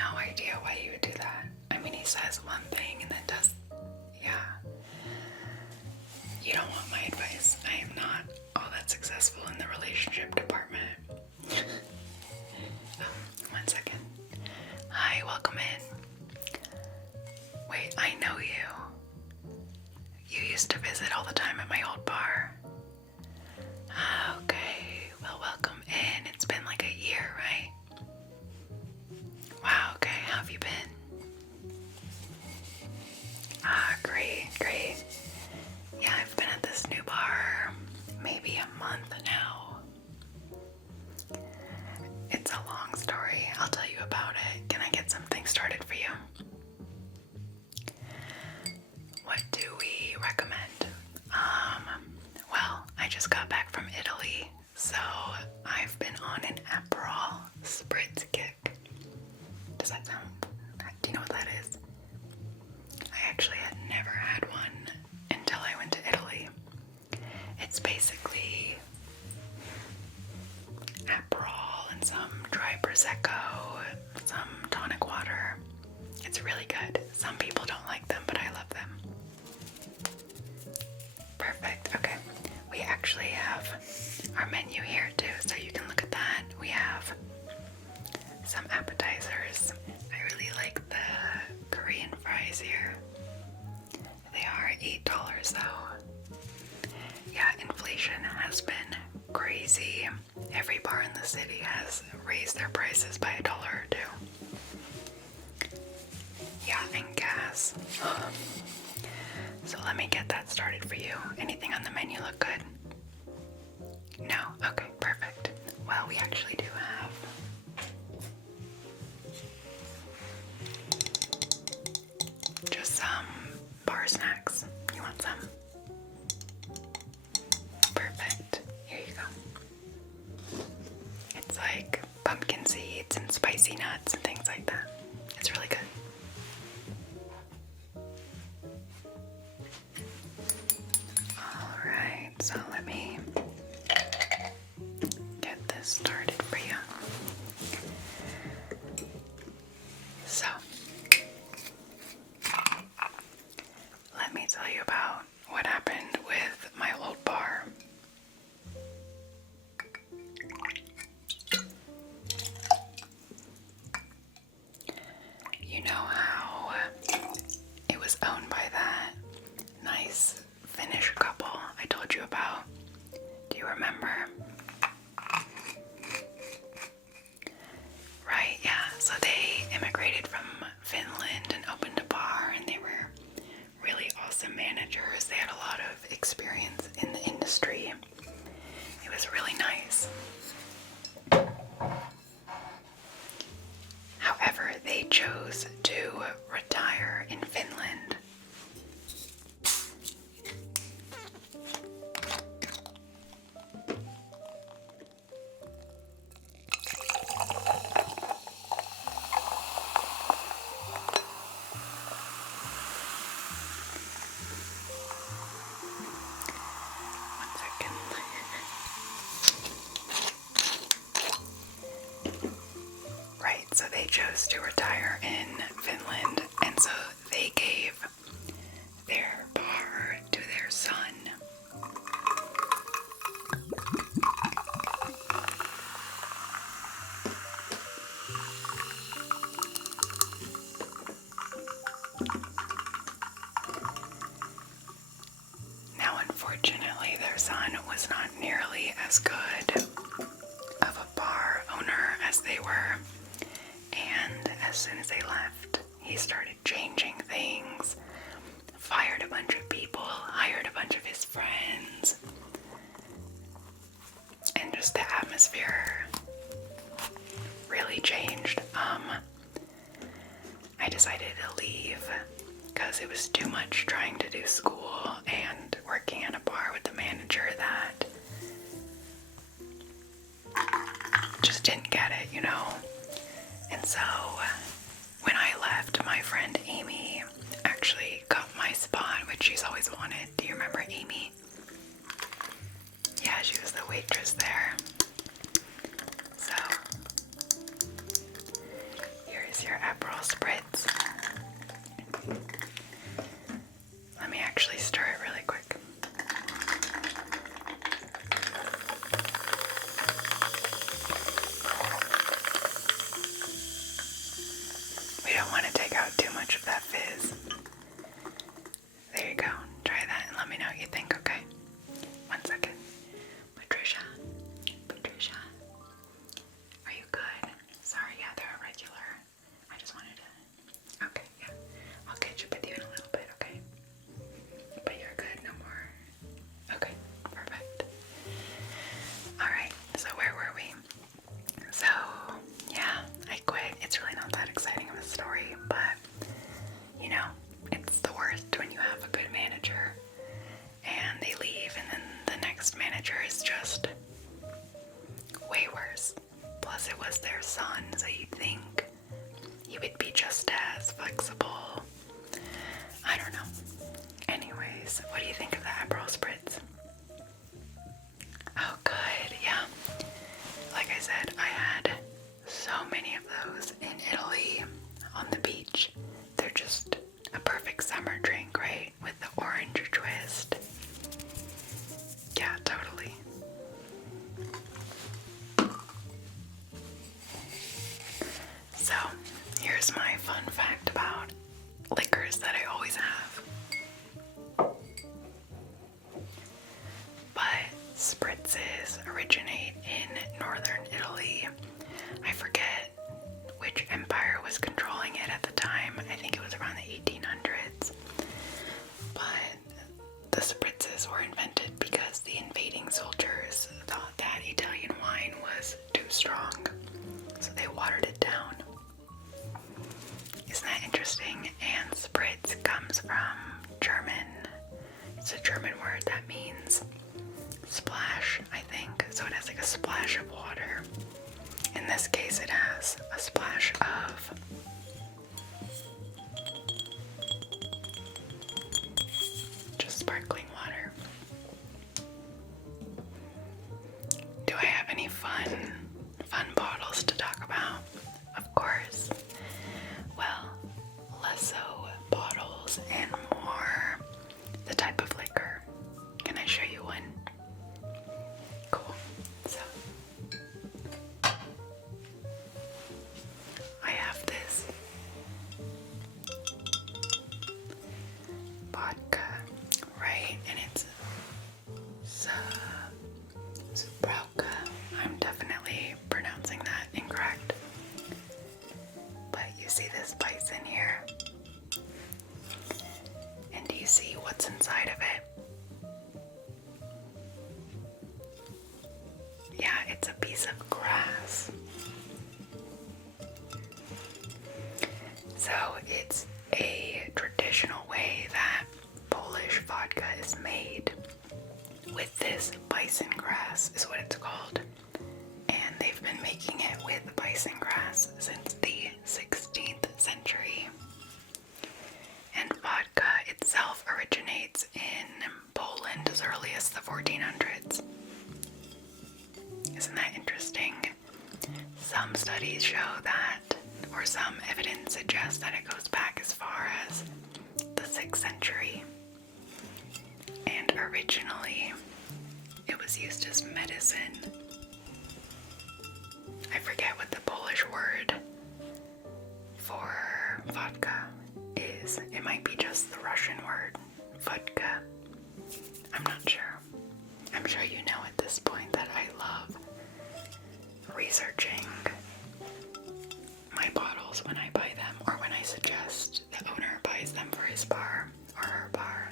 no idea why you would do that. I mean, he says one thing and then does, yeah. You don't want my advice. I am not all that successful in the relationship department. 1 second. Hi, welcome in. Wait, I know you. You used to visit all the time at my old bar. Okay, well, welcome in. It's been like a year, right? Wow, okay, how have you been? Great, great. Yeah, I've been at this new bar maybe a month now. It's a long story. I'll tell you about it. Can I get something started for you? What do we recommend? Well, I just got back from Italy, so I've been on an Aperol spritz kick. Does that sound... Do you know what that is? I actually had never had one until I went to Italy. It's basically Aperol and some dry Prosecco, some tonic water. It's really good. Some people don't like them, but I love them. Perfect. Okay. We actually have our menu here too, so you can look at that. We have some appetizers. I really like the Korean fries here. They are $8 though. Yeah, inflation has been crazy. Every bar in the city has raised their prices by $1 or $2. Yeah, and gas. So let me get that started for you. Anything on the menu look good? No? Okay, perfect. Well, we actually do have just some bar snacks. You want some? Perfect. Here you go. It's like pumpkin seeds and spicy nuts and things like that. It's really good. Alright, so let me get this started for you. So, let me tell you about what happened with my old bar. You know how it was owned by that nice Finnish couple I told you about? Do you remember? Right, yeah. So they immigrated from Finland and opened a bar, and they were really awesome managers. They had a lot of experience in the industry. It was really nice. However, they chose to retire in Finland. Right, so they chose to retire in Finland, and so they gave their bar to their son. Now, unfortunately, their son was not nearly as good of a bar owner as they were. And as soon as they left, he started changing things, fired a bunch of people, hired a bunch of his friends, and just the atmosphere really changed. I decided to leave because it was too much trying to do school and working at a bar with the manager that just didn't get it, you know? And so when I left, my friend Amy actually got my spot, which she's always wanted. Do you remember Amy? Yeah, she was the waitress there. So here is your was their son, so you think he would be just as flexible. I don't know. Anyways, what do you think of the Aperol Spritz? Oh, good, yeah. Like I said, I had so many of those in Italy on the beach. They're just a perfect summer drink, right? With the orange twist. Yeah, totally. So, here's my fun fact about liquors that I always have. But spritzes originate in northern Italy. I forget which empire was controlling it at the time. I think it was around the 1800s. But the spritzes were invented because the invading soldiers thought that Italian wine was too strong, so they watered it down. Isn't that interesting? And spritz comes from German. It's a German word that means splash, I think. So it has like a splash of water. In this case, it has a splash of just sparkling water. Do I have any fun bottles to talk about? Of course. Well, less so bottles and more the type of liquor. Can I show you one? Cool. So, I have this vodka, right? And it's Subrauka. I'm definitely pronouncing that incorrect. But you see this bison here? And do you see what's inside of it? Yeah, it's a piece of grass. So it's a traditional way that Polish vodka is made with this bison grass, is what it's called. And they've been making it with bison grass since the 16th century. And vodka itself originates in Poland as early as the 1400s. Isn't that interesting? Some studies show that, or some evidence suggests that it goes back as far as the 6th century. And originally, it was used as medicine. I forget what the Polish word for vodka is. It might be just the Russian word, vodka. I'm not sure. I'm sure you know at this point that I love researching my bottles when I buy them, or when I suggest the owner buys them for his bar or her bar.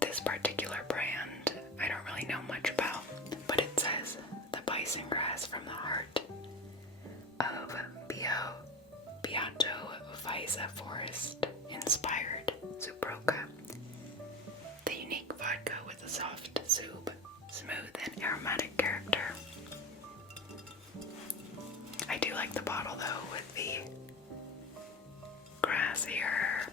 This particular brand I don't really know much about, but it says the bison grass from the heart of Beato Visa Forest inspired Subrauka. The unique vodka with a soft soup, smooth and aromatic character. I do like the bottle though, with the grass here.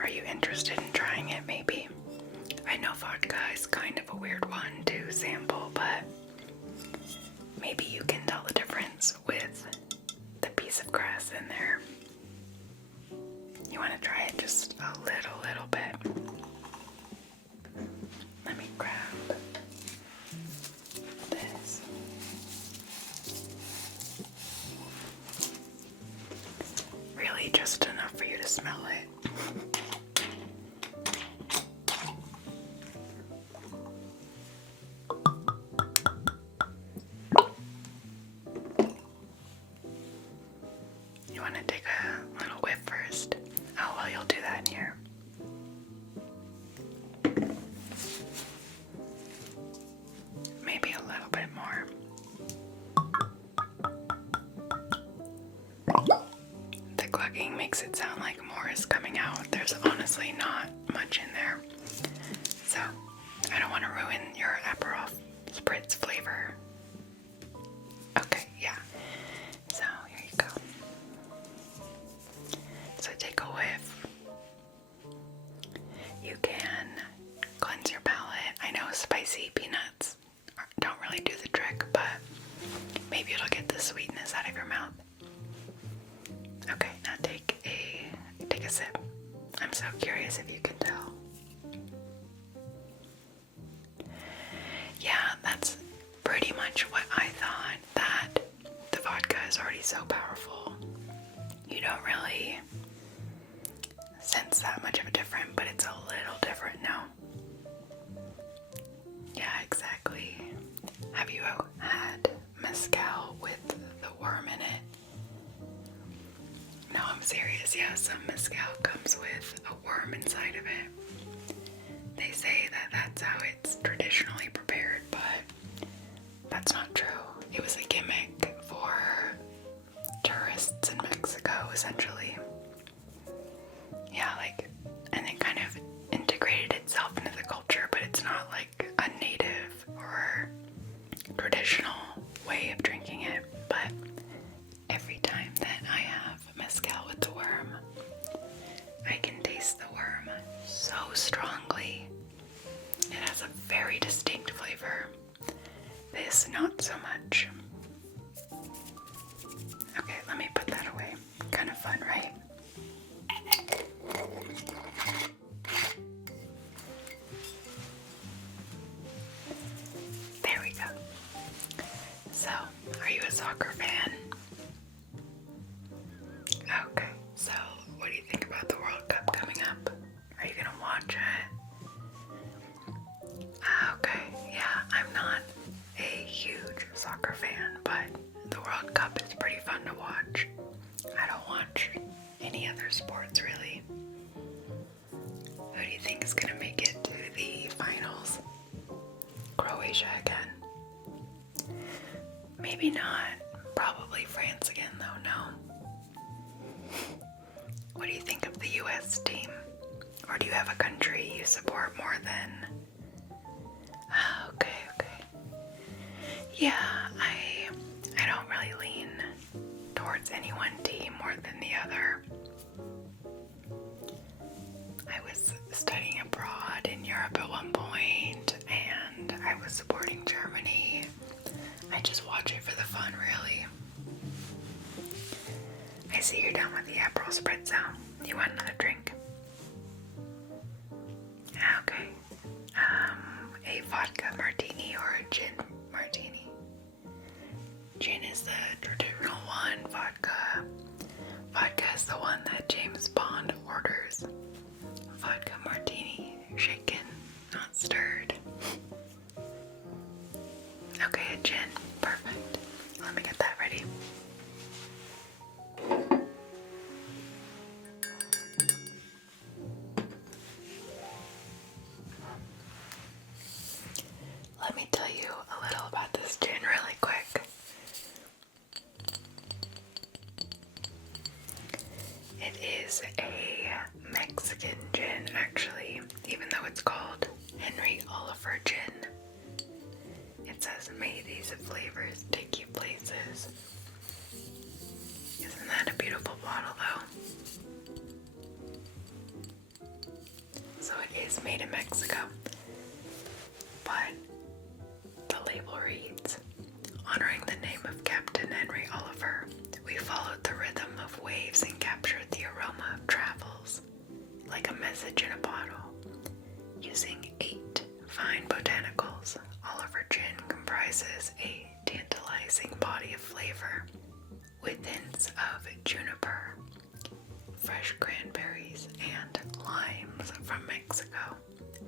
Are you interested in trying it maybe? I know vodka is kind of a weird one to sample, but maybe you can tell the difference with the piece of grass in there. You want to try it just a little bit. Let me grab this. Really just enough for you to smell it. You want to take a little whiff first? Oh, well, you'll do that in here. Maybe a little bit more. The clucking makes it sound like more is coming out. There's honestly not much in there. spicy peanuts don't really do the trick, but maybe it'll get the sweetness out of your mouth. Okay, now take a sip. I'm so curious if you can tell. Yeah, that's pretty much what I thought, that the vodka is already so powerful. You don't really sense that much of a difference, but it's a little different now. Yeah, exactly. Have you had mezcal with the worm in it? No, I'm serious. Yeah, some mezcal comes with a worm inside of it. They say that that's how it's traditionally prepared, but that's not true. It was a gimmick for tourists in Mexico, essentially. Yeah, and it kind of integrated itself into the culture, but it's not like a native or traditional way of drinking it. But every time that I have mezcal with the worm, I can taste the worm so strongly. It has a very distinct flavor. This, not so much. Okay, let me put that away. Kind of fun, right? There we go. So, are you a soccer fan? Okay, so what do you think about the World Cup coming up? Are you gonna watch it? Okay, yeah, I'm not a huge soccer fan, but the World Cup is pretty fun to watch. I don't watch any other sports really. Who do you think is gonna make it to the finals? Croatia again? Maybe not. Probably France again though, no. What do you think of the US team? Or do you have a country you support more than? Okay. Yeah, I don't really lean towards any one team more than the other. I was studying abroad in Europe at one point, and I was supporting Germany. I just watch it for the fun, really. I see you're done with the Aperol Spritz. You want another drink? Okay. A vodka martini or a gin martini? Gin is the traditional one. Vodka is the one that James Bond orders. Vodka martini, shaken, not stirred. Okay, a gin. Perfect. Let me get that ready. Let me tell you a little about this gin really quick. It is a Mexican gin, actually, even though it's called Henry Oliver Gin. It says, "May these flavors take you places." Isn't that a beautiful bottle, though? So it is made in Mexico, but the label reads, "Honoring the name of Captain Henry Oliver, we followed the rhythm of waves and captured the aroma of travels, like a message in a bottle. Using 8 fine botanicals, Oliver Gin comprises a tantalizing body of flavor with hints of juniper, fresh cranberries, and limes from Mexico,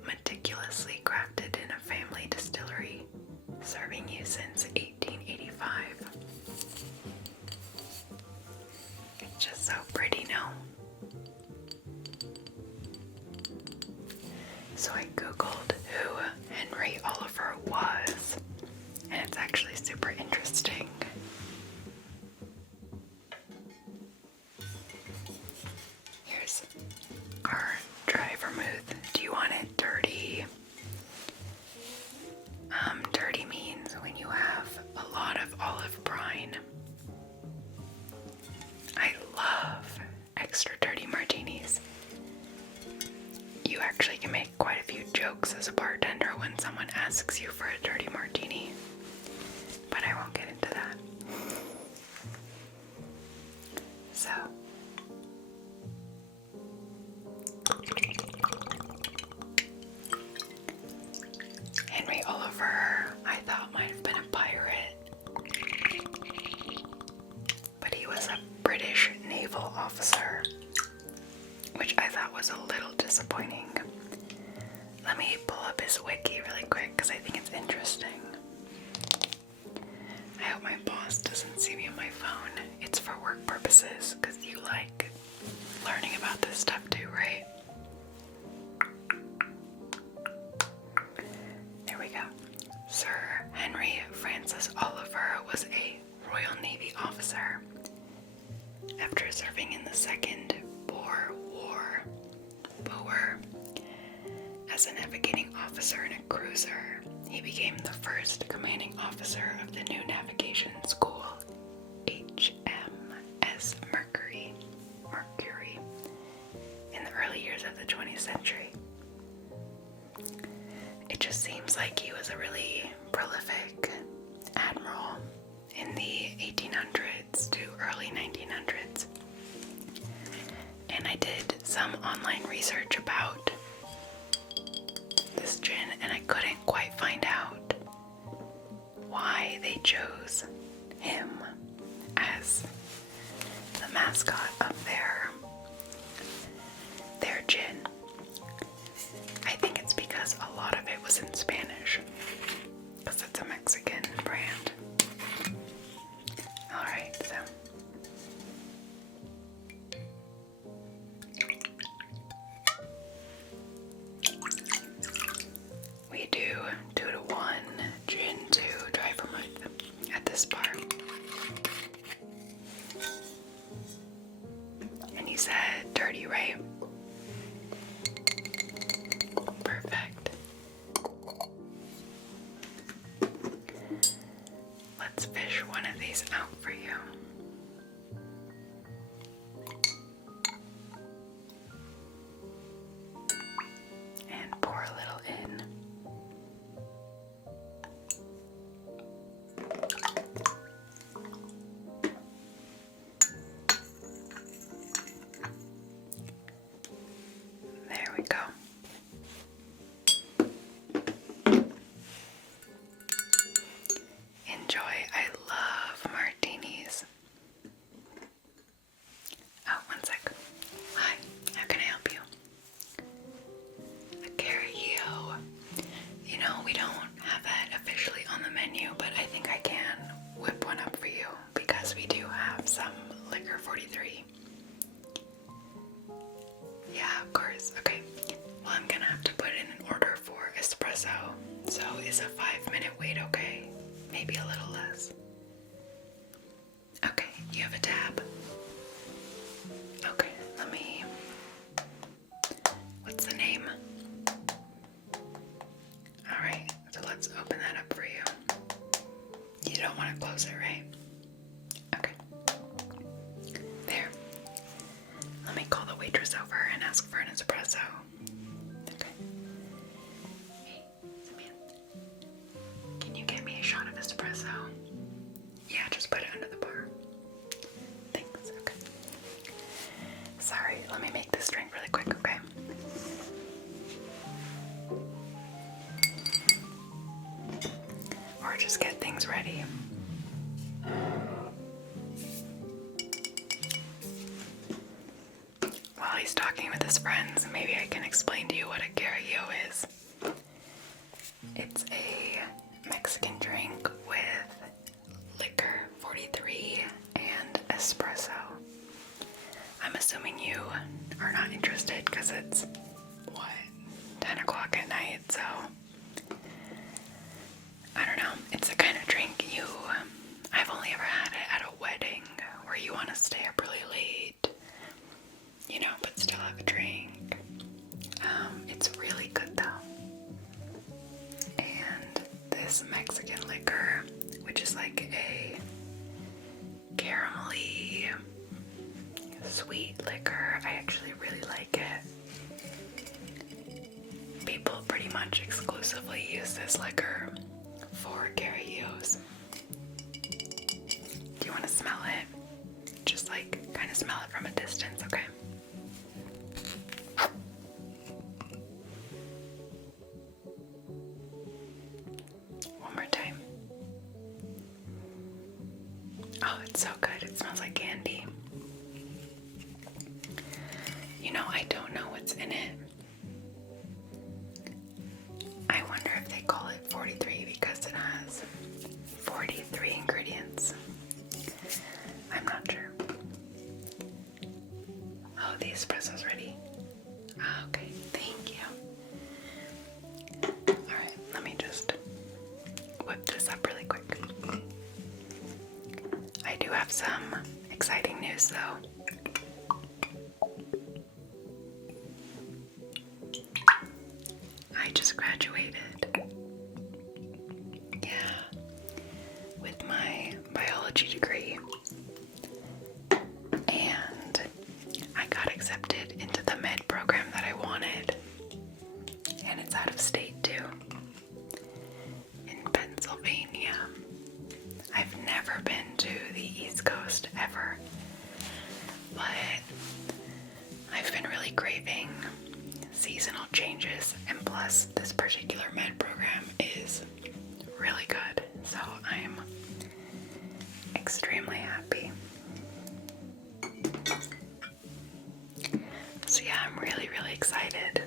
meticulously crafted in a family distillery, serving you since 1885. It's just so pretty, no? So I googled who Henry Oliver was, and it's actually super interesting. Here's our dry vermouth. Do you want it dirty? Dirty means when you have a lot of olive brine. I love extra dirty martinis. You actually can make quite a few jokes as a bartender when someone asks you for a dirty martini, but I won't get into that. So, Henry Oliver, I thought might have been a pirate, but he was a British naval officer, which I thought was a little disappointing. Let me pull up his wiki really quick because I think it's interesting. I hope my boss doesn't see me on my phone. It's for work purposes because you like learning about this stuff too, right? There we go. Sir Henry Francis Oliver was a Royal Navy officer. After serving in the Second Boer War, as a navigating officer in a cruiser, he became the first commanding officer of the new navigation school, HMS Mercury, in the early years of the 20th century. It just seems like he was a really prolific admiral in the 1800s to early 1900s. And I did some online research about this gin, and I couldn't quite find out why they chose him as the mascot of their gin. I think it's because a lot of it was in Spanish, because it's a Mexican brand. Alright, so we do 2-to-1 gin to dry vermouth at this bar. And you said dirty, right? Perfect. Let's fish one of these out for you. And pour a little in. There we go. Enjoy. I love martinis. Oh, one sec. Hi, how can I help you? A Carrillo. You know, we don't have that officially on the menu, but I think I can whip one up for you because we do have some liquor 43. Yeah, of course. Okay. Well, I'm gonna have to put in an order for espresso. So is a 5-minute wait okay? Maybe a little less. Okay, you have a tab. Okay, let me... What's the name? Alright, so let's open that up for you. You don't want to close it, right? Okay. There. Let me call the waitress over and ask for an espresso. Okay. Hey, Samantha. Can you get me a shot of espresso? Yeah, just put it under the bar. Thanks, okay. Sorry, let me make this drink really quick, okay? Or just get things ready. While he's talking with his friends, maybe I can explain to you what a Carrillo is. It's a Mexican drink with liquor 43 and espresso. I'm assuming you are not interested because it's, 10 o'clock at night, so I don't know. It's the kind of drink I've only ever had it at a wedding where you want to stay up really late, but still have a drink. It's really good though. And this Mexican liquor, which is like a caramelly sweet liquor, I actually really like it. people pretty much exclusively use this liquor for karaoke. Do you want to smell it? Just like kind of smell it from a distance, okay? One more time. Oh, it's so good. It smells like candy. You know, I don't know what's in it. I wonder if they call it 43 because it has 43 ingredients. I'm not sure. Oh, the espresso's ready. Okay, thank you. Alright, let me just whip this up really quick. I do have some exciting news though. I just graduated. Yeah, with my biology degree. And I got accepted into the med program that I wanted. And it's out of state too. In Pennsylvania. I've never been to the East Coast ever. But I've been really craving seasonal changes, and plus this particular med program is really good, so I'm extremely happy. So yeah, I'm really excited.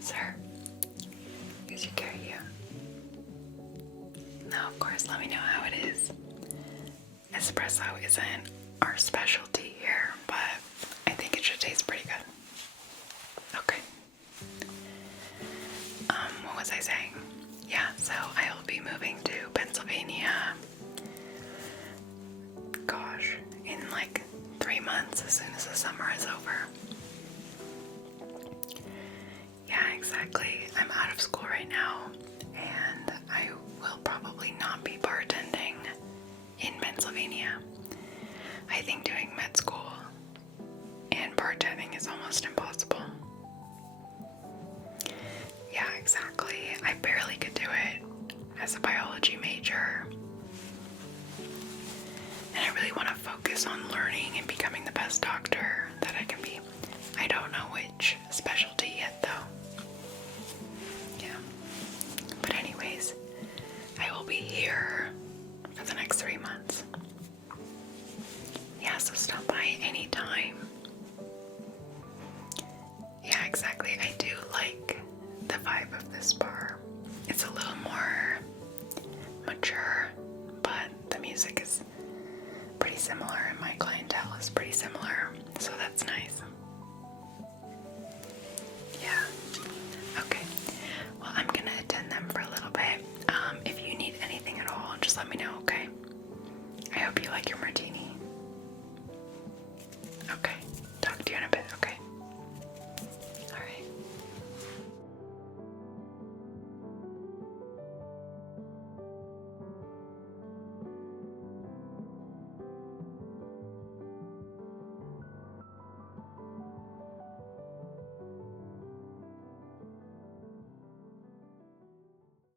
Sir, here's your karaoke. Now, of course, let me know how it is. Espresso isn't our specialty here, but I think it should taste pretty good. Okay. What was I saying? Yeah, so I'll be moving to Pennsylvania. Gosh, in like 3 months, as soon as the summer is over. Yeah, exactly. I'm out of school right now, and I will probably not be bartending in Pennsylvania. I think doing med school and bartending is almost impossible. Yeah, exactly. I barely could do it as a biology major. And I really want to focus on learning and becoming the best doctor that I can be. I don't know which specialty yet, though. Yeah. But anyways, I will be here for the next 3 months. Yeah, so stop by anytime. Yeah, exactly. I do like the vibe of this bar. It's a little more mature, but the music is pretty similar and my clientele is pretty similar, so that's nice. Yeah. Okay. Well, I'm gonna attend them for a little bit. If you need anything at all, just let me know, okay? I hope you like your